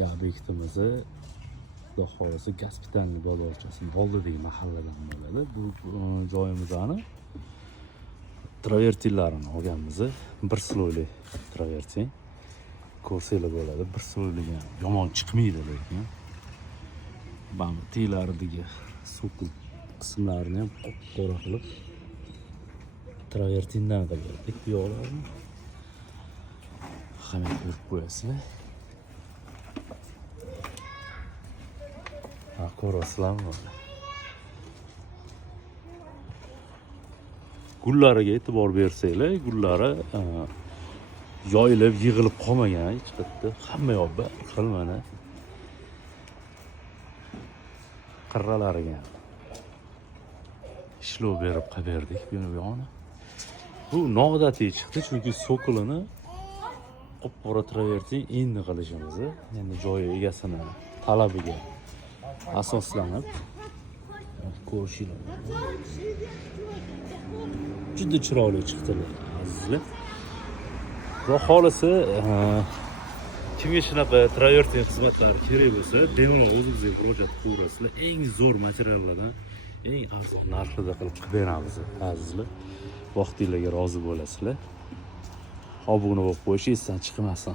bugungi obyektimizni Xudo xohlasa Gospitalniy bozorchasining oldidagi mahalladan bo'ladi. Bu joyimizni travertinlarini olganmiz. Bir sloyli travertin. Ko'rsanglar bo'ladi. Bir sloyliga yomon chiqmaydi lekin. Mana tiylaridagi so'kil qismlarini ham qora qilib travertindan qildik bu yoqlarni. Hamma ko'rib qo'yasizlar. Ko'rasizlarmi? Gullariga e'tibor bersanglar, gullari yoyilib, yig'ilib qolmagan hech qayerda. Hamma yoq bir xil mana. Qirralariga ishlov berib qaberdik bu yoqni. Bu noodatiy chiqdi, chunki so'kilini qop-qora travertin endi qilishimiz, endi joyi egasini talabiga asoslanib ko'rishinglar. Juda chiroyli chiqdilar azizlar. Xudo xolisa kimga shunaqa travertin xizmatlari kerak bo'lsa, bemalol o'zingizga murojaat qilaverasizlar. Eng zo'r materiallardan eng arzon narxlarda qilib beramiz azizlar. Vaqtingizga rozi bo'lasizlar. Obuna bo'lib qo'yishingiz esdan chiqmasin.